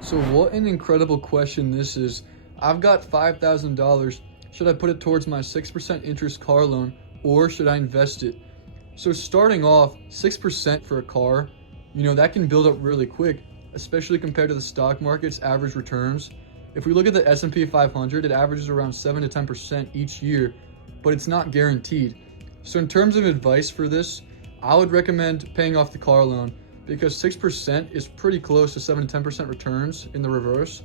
So what an incredible question this is. I've got $5,000. Should I put it towards my 6% interest car loan or should I invest it? So starting off, 6% for a car, that can build up really quick, especially compared to the stock market's average returns. If we look at the S&P 500, it averages around 7 to 10% each year, but it's not guaranteed. So in terms of advice for this, I would recommend paying off the car loan because 6% is pretty close to 7 to 10% returns in the reverse.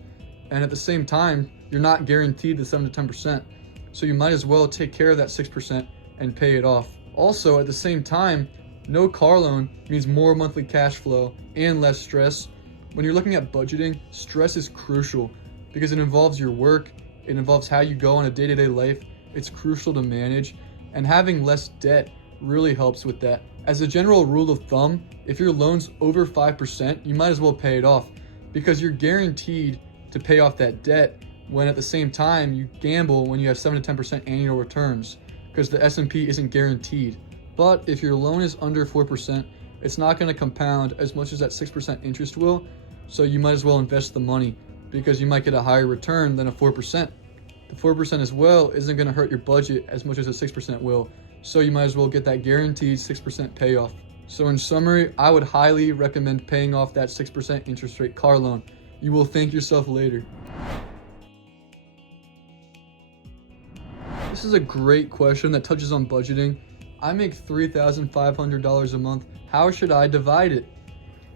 And at the same time, you're not guaranteed the 7 to 10%. So you might as well take care of that 6% and pay it off. Also, at the same time, no car loan means more monthly cash flow and less stress. When you're looking at budgeting, stress is crucial because it involves your work, it involves how you go on a day-to-day life. It's crucial to manage, and having less debt really helps with that. As a general rule of thumb, if your loan's over 5%, you might as well pay it off because you're guaranteed to pay off that debt when at the same time you gamble when you have 7 to 10% annual returns because the S&P isn't guaranteed. But if your loan is under 4%, it's not going to compound as much as that 6% interest will, so you might as well invest the money because you might get a higher return than a 4%. The 4% as well isn't going to hurt your budget as much as a 6% will, so you might as well get that guaranteed 6% payoff. So in summary, I would highly recommend paying off that 6% interest rate car loan. You will thank yourself later. This is a great question that touches on budgeting. I make $3,500 a month. How should I divide it?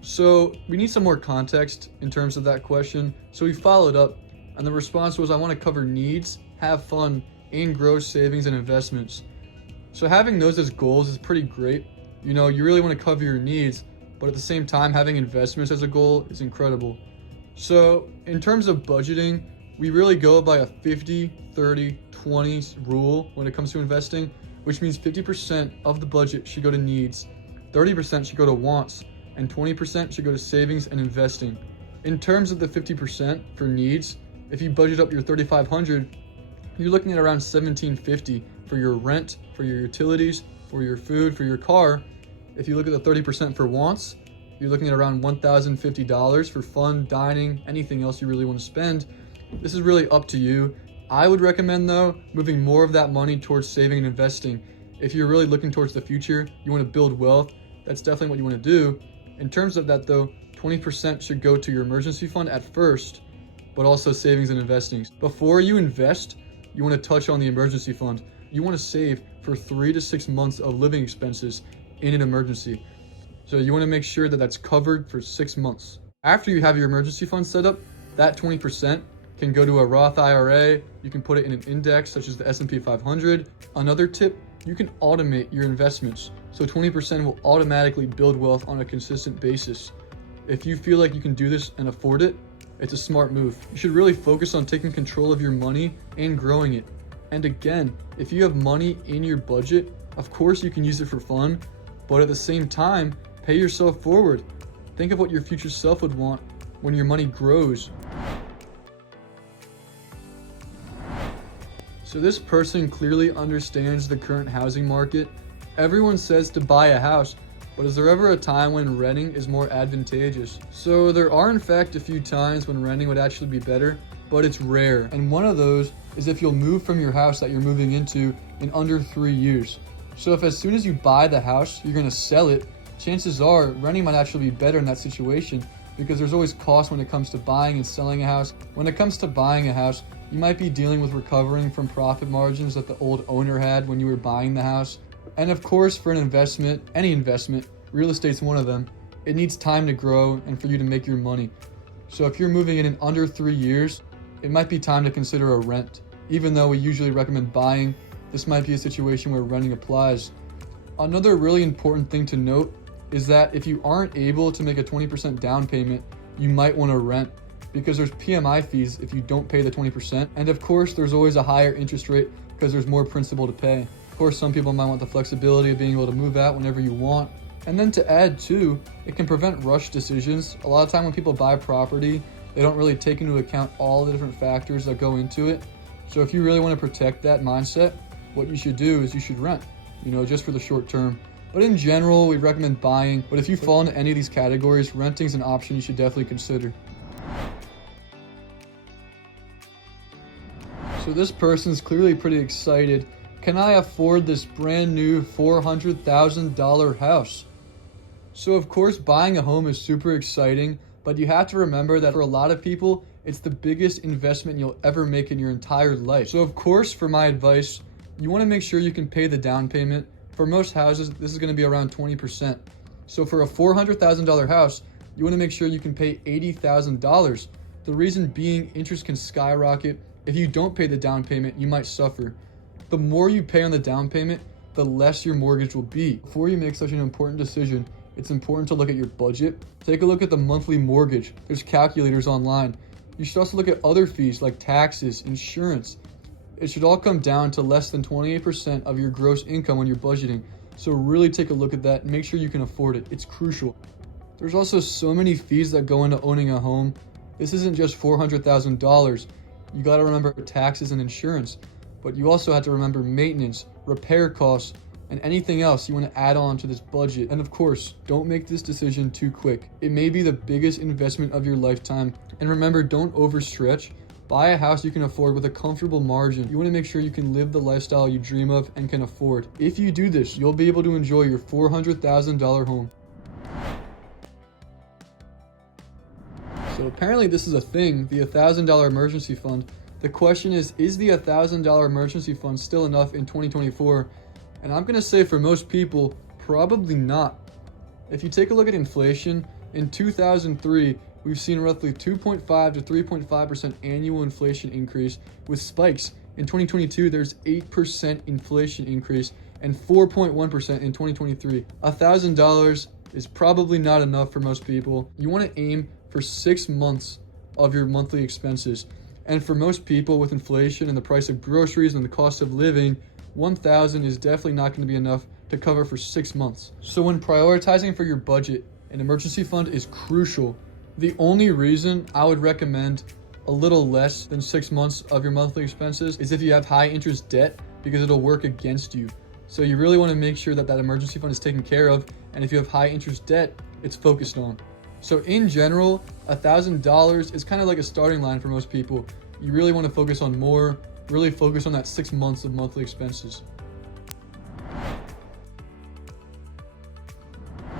So we need some more context in terms of that question. So we followed up, and the response was I want to cover needs, have fun, and grow savings and investments. So having those as goals is pretty great. You really want to cover your needs, but at the same time, having investments as a goal is incredible. So in terms of budgeting, we really go by a 50, 30, 20 rule when it comes to investing, which means 50% of the budget should go to needs, 30% should go to wants, and 20% should go to savings and investing. In terms of the 50% for needs, if you budget up your $3,500, you're looking at around $1,750 for your rent, for your utilities, for your food, for your car. If you look at the 30% for wants, you're looking at around $1,050 for fun, dining, anything else you really want to spend. This is really up to you. I would recommend, though, moving more of that money towards saving and investing. If you're really looking towards the future, you want to build wealth, that's definitely what you want to do. In terms of that, though, 20% should go to your emergency fund at first, but also savings and investing. Before you invest, you want to touch on the emergency fund. You want to save for 3 to 6 months of living expenses in an emergency. So you want to make sure that that's covered for 6 months. After you have your emergency fund set up, that 20% can go to a Roth IRA. You can put it in an index such as the S&P 500. Another tip, you can automate your investments. So 20% will automatically build wealth on a consistent basis. If you feel like you can do this and afford it, it's a smart move. You should really focus on taking control of your money and growing it. And again, if you have money in your budget, of course you can use it for fun, but at the same time, pay yourself forward. Think of what your future self would want when your money grows. So this person clearly understands the current housing market. Everyone says to buy a house, but is there ever a time when renting is more advantageous? So there are in fact a few times when renting would actually be better, but it's rare. And one of those is if you'll move from your house that you're moving into in under 3 years. So if as soon as you buy the house, you're gonna sell it, chances are renting might actually be better in that situation because there's always costs when it comes to buying and selling a house. When it comes to buying a house, you might be dealing with recovering from profit margins that the old owner had when you were buying the house. And of course, for an investment, any investment, real estate's one of them, it needs time to grow and for you to make your money. So if you're moving in under 3 years, it might be time to consider a rent. Even though we usually recommend buying, this might be a situation where renting applies. Another really important thing to note is that if you aren't able to make a 20% down payment, you might want to rent because there's PMI fees if you don't pay the 20%. And of course, there's always a higher interest rate because there's more principal to pay. Of course, some people might want the flexibility of being able to move out whenever you want. And then to add too, it can prevent rush decisions. A lot of time when people buy property, they don't really take into account all the different factors that go into it. So if you really want to protect that mindset, what you should do is you should rent, just for the short term. But in general, we recommend buying. But if you fall into any of these categories, renting is an option you should definitely consider. So this person's clearly pretty excited. Can I afford this brand new $400,000 house? So of course, buying a home is super exciting, but you have to remember that for a lot of people, it's the biggest investment you'll ever make in your entire life. So of course, for my advice, you want to make sure you can pay the down payment. For most houses, this is going to be around 20%. So for a $400,000 house, you want to make sure you can pay $80,000. The reason being, interest can skyrocket. If you don't pay the down payment, you might suffer. The more you pay on the down payment, the less your mortgage will be. Before you make such an important decision, it's important to look at your budget. Take a look at the monthly mortgage. There's calculators online. You should also look at other fees like taxes, insurance. It should all come down to less than 28% of your gross income when you're budgeting. So really take a look at that and make sure you can afford it. It's crucial. There's also so many fees that go into owning a home. This isn't just $400,000. You got to remember taxes and insurance, but you also have to remember maintenance, repair costs, and anything else you want to add on to this budget. And of course, don't make this decision too quick. It may be the biggest investment of your lifetime. And remember, don't overstretch. Buy a house you can afford with a comfortable margin. You want to make sure you can live the lifestyle you dream of and can afford. If you do this, you'll be able to enjoy your $400,000 home. So apparently this is a thing, the $1,000 emergency fund. The question is the $1,000 emergency fund still enough in 2024? And I'm gonna say for most people, probably not. If you take a look at inflation, in 2003, we've seen roughly 2.5 to 3.5% annual inflation increase with spikes. In 2022, there's 8% inflation increase and 4.1% in 2023. $1,000 is probably not enough for most people. You wanna aim for 6 months of your monthly expenses. And for most people with inflation and the price of groceries and the cost of living, $1,000 is definitely not going to be enough to cover for 6 months. So when prioritizing for your budget, an emergency fund is crucial. The only reason I would recommend a little less than 6 months of your monthly expenses is if you have high interest debt, because it'll work against you. So you really want to make sure that that emergency fund is taken care of, and if you have high interest debt, it's focused on. So in general, $1,000 is kind of like a starting line for most people. You really want to focus on more, really focus on that 6 months of monthly expenses.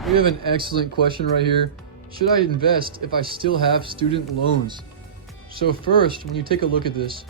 We have an excellent question right here. Should I invest if I still have student loans? So first, when you take a look at this,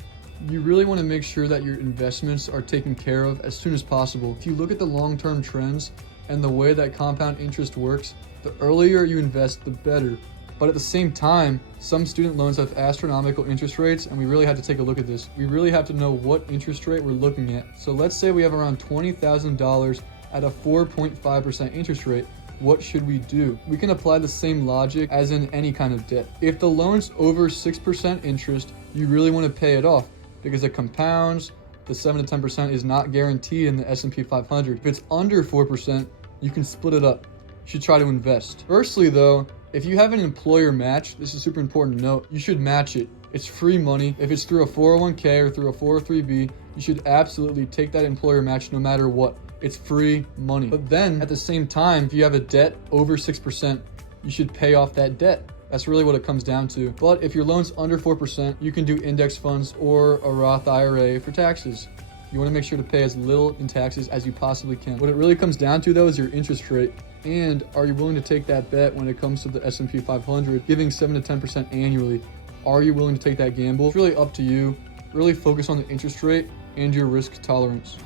you really want to make sure that your investments are taken care of as soon as possible. If you look at the long-term trends and the way that compound interest works, the earlier you invest, the better. But at the same time, some student loans have astronomical interest rates, and we really have to take a look at this. We really have to know what interest rate we're looking at. So let's say we have around $20,000 at a 4.5% interest rate. What should we do? We can apply the same logic as in any kind of debt. If the loan's over 6% interest, you really want to pay it off because it compounds. The 7 to 10% is not guaranteed in the S&P 500. If it's under 4%, you can split it up. You should try to invest. Firstly though, if you have an employer match, this is super important to note, you should match it. It's free money. If it's through a 401k or through a 403b, you should absolutely take that employer match no matter what. It's free money. But then at the same time, if you have a debt over 6%, you should pay off that debt. That's really what it comes down to. But if your loan's under 4%, you can do index funds or a Roth IRA for taxes. You want to make sure to pay as little in taxes as you possibly can. What it really comes down to though is your interest rate. And are you willing to take that bet when it comes to the S&P 500, giving 7 to 10% annually? Are you willing to take that gamble? It's really up to you. Really focus on the interest rate and your risk tolerance.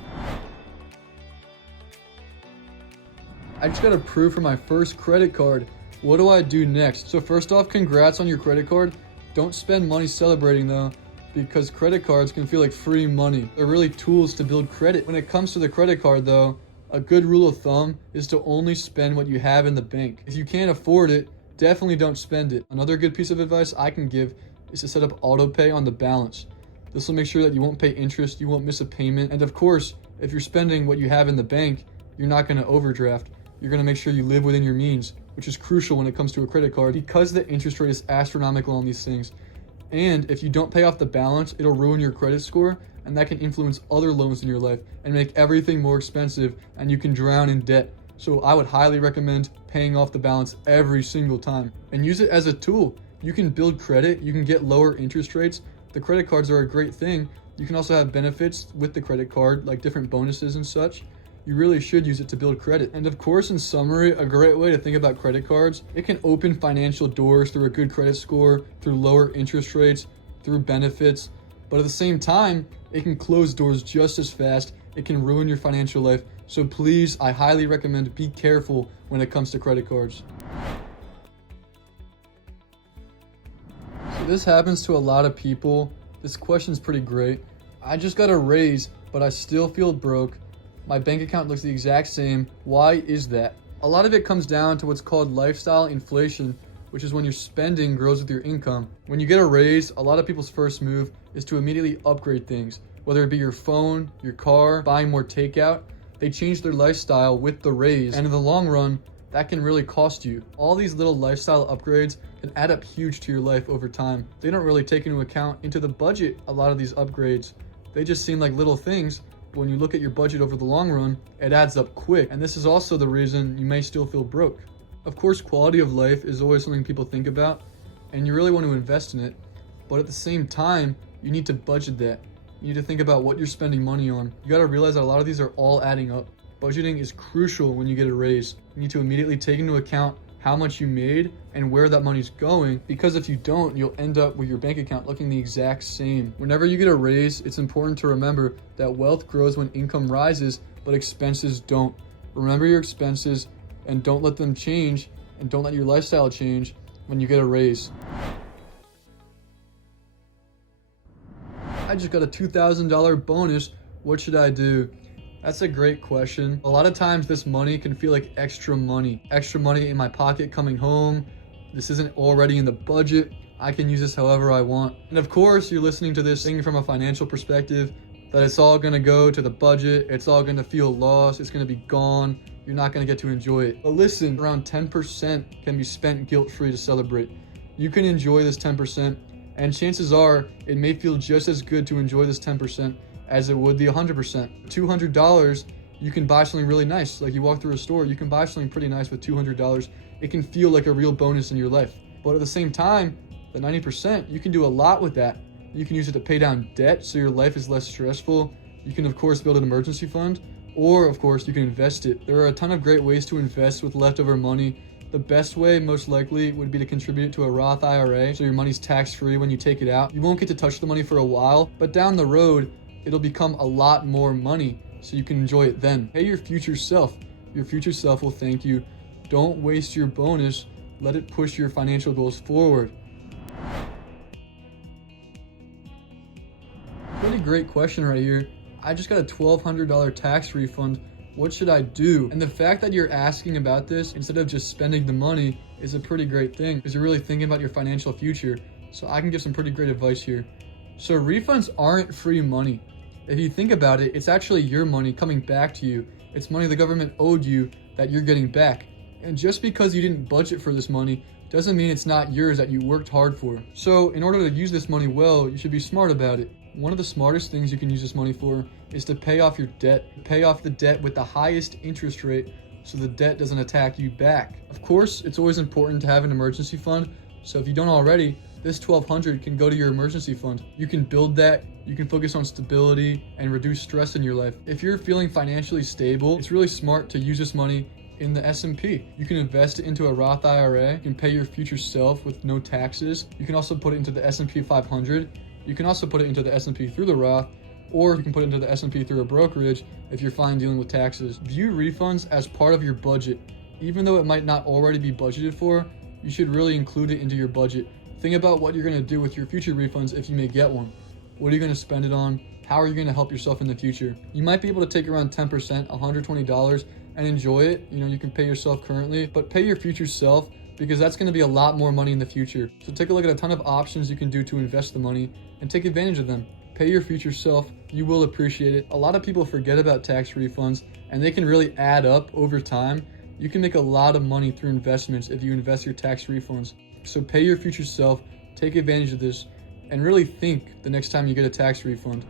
I just got approved for my first credit card. What do I do next? So first off, congrats on your credit card. Don't spend money celebrating though, because credit cards can feel like free money. They're really tools to build credit. When it comes to the credit card though, a good rule of thumb is to only spend what you have in the bank. If you can't afford it, definitely don't spend it. Another good piece of advice I can give is to set up auto pay on the balance. This will make sure that you won't pay interest, you won't miss a payment. And of course, if you're spending what you have in the bank, you're not going to overdraft. You're going to make sure you live within your means, which is crucial when it comes to a credit card because the interest rate is astronomical on these things. And if you don't pay off the balance, it'll ruin your credit score, and that can influence other loans in your life and make everything more expensive, and you can drown in debt. So I would highly recommend paying off the balance every single time and use it as a tool. You can build credit, you can get lower interest rates. The credit cards are a great thing, You can also have benefits with the credit card, like different bonuses and such. You really should use it to build credit. And of course, in summary, a great way to think about credit cards, it can open financial doors through a good credit score, through lower interest rates, through benefits. But at the same time, it can close doors just as fast. It can ruin your financial life. So please, I highly recommend be careful when it comes to credit cards. So this happens to a lot of people. This question's pretty great. I just got a raise, but I still feel broke. My bank account looks the exact same. Why is that? A lot of it comes down to what's called lifestyle inflation, which is when your spending grows with your income. When you get a raise, a lot of people's first move is to immediately upgrade things, whether it be your phone, your car, buying more takeout. They change their lifestyle with the raise, and in the long run, that can really cost you. All these little lifestyle upgrades can add up huge to your life over time. They don't really take into account into the budget a lot of these upgrades. They just seem like little things. But when you look at your budget over the long run, it adds up quick. And this is also the reason you may still feel broke. Of course, quality of life is always something people think about, and you really want to invest in it. But at the same time, you need to budget that. You need to think about what you're spending money on. You got to realize that a lot of these are all adding up. Budgeting is crucial when you get a raise. You need to immediately take into account how much you made and where that money's going, because if you don't, you'll end up with your bank account looking the exact same. Whenever you get a raise, it's important to remember that wealth grows when income rises, but expenses don't. Remember your expenses and don't let them change, and don't let your lifestyle change when you get a raise. I just got a $2,000 bonus. What should I do? That's a great question. A lot of times this money can feel like extra money in my pocket coming home. This isn't already in the budget. I can use this however I want. And of course, you're listening to this thing from a financial perspective, that it's all gonna go to the budget. It's all gonna feel lost. It's gonna be gone. You're not gonna get to enjoy it. But listen, around 10% can be spent guilt-free to celebrate. You can enjoy this 10%, and chances are it may feel just as good to enjoy this 10% as it would the 100%. $200, you can buy something really nice. Like you walk through a store, you can buy something pretty nice with $200. It can feel like a real bonus in your life. But at the same time, the 90%, you can do a lot with that. You can use it to pay down debt so your life is less stressful. You can, of course, build an emergency fund, or, of course, you can invest it. There are a ton of great ways to invest with leftover money. The best way, most likely, would be to contribute it to a Roth IRA, so your money's tax-free when you take it out. You won't get to touch the money for a while, but down the road, it'll become a lot more money, so you can enjoy it then. Pay your future self. Your future self will thank you. Don't waste your bonus. Let it push your financial goals forward. Pretty great question right here. I just got a $1,200 tax refund. What should I do? And the fact that you're asking about this instead of just spending the money is a pretty great thing, because you're really thinking about your financial future. So I can give some pretty great advice here. So refunds aren't free money. If you think about it, it's actually your money coming back to you. It's money the government owed you that you're getting back. And just because you didn't budget for this money doesn't mean it's not yours that you worked hard for. So in order to use this money well, you should be smart about it. One of the smartest things you can use this money for is to pay off your debt. Pay off the debt with the highest interest rate so the debt doesn't attack you back. Of course, it's always important to have an emergency fund. So if you don't already, this $1,200 can go to your emergency fund. You can build that, you can focus on stability and reduce stress in your life. If you're feeling financially stable, it's really smart to use this money in the S&P. You can invest it into a Roth IRA. You can pay your future self with no taxes. You can also put it into the S&P 500. You can also put it into the S&P through the Roth, or you can put it into the S&P through a brokerage if you're fine dealing with taxes. View refunds as part of your budget. Even though it might not already be budgeted for, you should really include it into your budget. Think about what you're going to do with your future refunds if you may get one. What are you going to spend it on? How are you going to help yourself in the future? You might be able to take around 10%, $120, and enjoy it. You can pay yourself currently, but pay your future self, because that's going to be a lot more money in the future. So take a look at a ton of options you can do to invest the money and take advantage of them. Pay your future self. You will appreciate it. A lot of people forget about tax refunds, and they can really add up over time. You can make a lot of money through investments if you invest your tax refunds. So pay your future self, take advantage of this, and really think the next time you get a tax refund.